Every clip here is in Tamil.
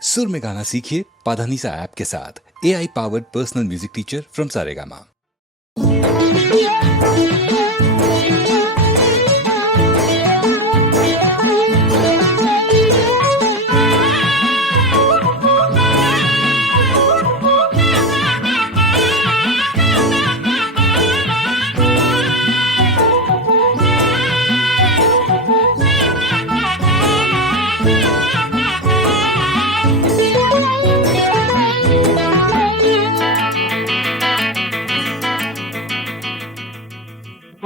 सुर में गाना सीखिए पाधानीसा ऐप के साथ। AI powered personal music teacher from Saregama.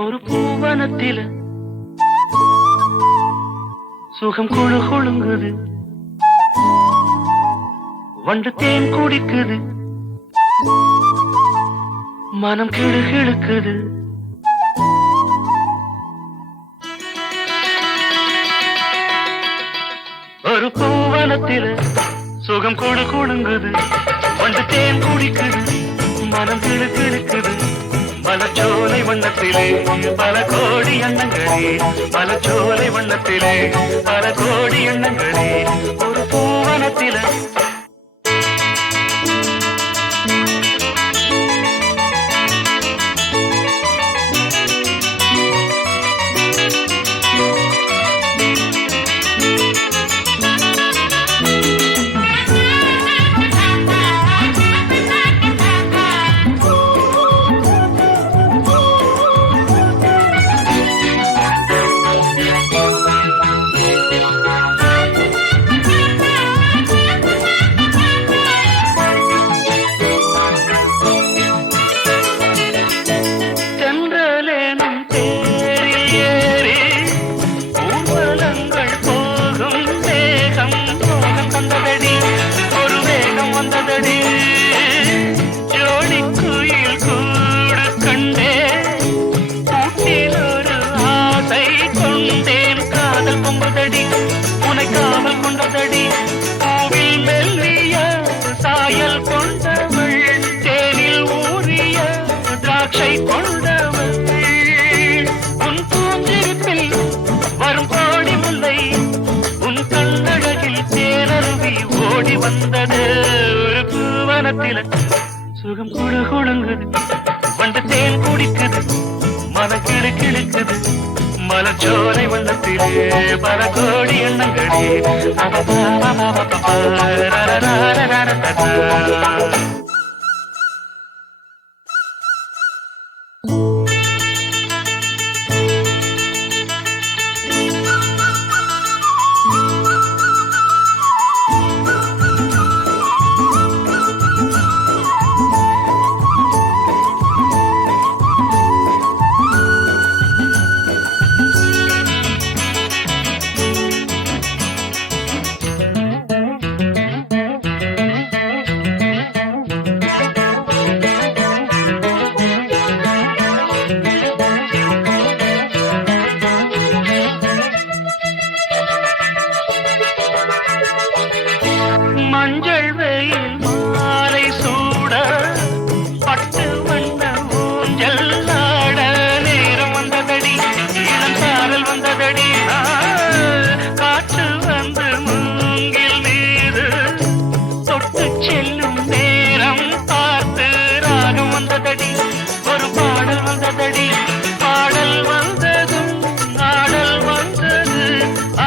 ஒரு பூவனத்தில சுகம் குழு குழுங்குது, வண்டு தேன் குடிக்குது, மனம் கிழு கிழுக்குது. ஒரு பூவனத்தில சுகம் குழு குழுங்குது, வண்டு தேன் குடிக்குது, மனம் கிழு கிழுக்குது. மலச்சோலை வண்ணத்திலே பல கோடி எண்ணங்களே, மலச்சோலை வண்ணத்திலே பல கோடி எண்ணங்களே, ஒரு பூவனத்திலே வந்தது. ஒரு பூவனத்தில சுகம் குழு குழுங்குது, வண்டு தேன் குடிக்குது, மன கிழு கிழுக்குது. மலச்சோலை வண்ணத்திலே பல கோடி எண்ணங்களே. மஞ்சள் வெயில் மாலை சூட, பட்டு வண்ண ஊஞ்சல் ஆட நேரம் வந்ததடி, இளம் சாரல் வந்ததடி. காற்று வந்து மூங்கில் மீது தொட்டு செல்லும் நேரம் பார்த்து ராகம் வந்ததடி, ஒரு பாடல் வந்ததடி. பாடல் வந்ததும் ஆடல் வந்தது,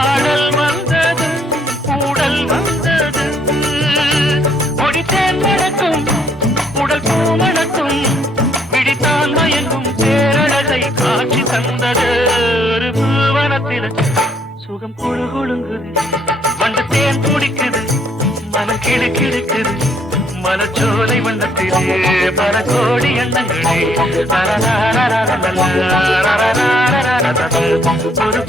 ஆடல் வந்ததும் கூடல் வந்தது. தேன் மணக்கும் உடல் பூ மணக்கும், பிடித்தான் மயங்கும் பேரழகை காட்சி தந்தது. ஒரு பூவனத்தில சுகம் குழு குழுங்குது, வண்டு தேன் குடிக்குது, மனம் கிழு கிழுக்குது. மலச்சோலை வண்ணத்திலே பல கோடி எண்ணங்களே. ஒரு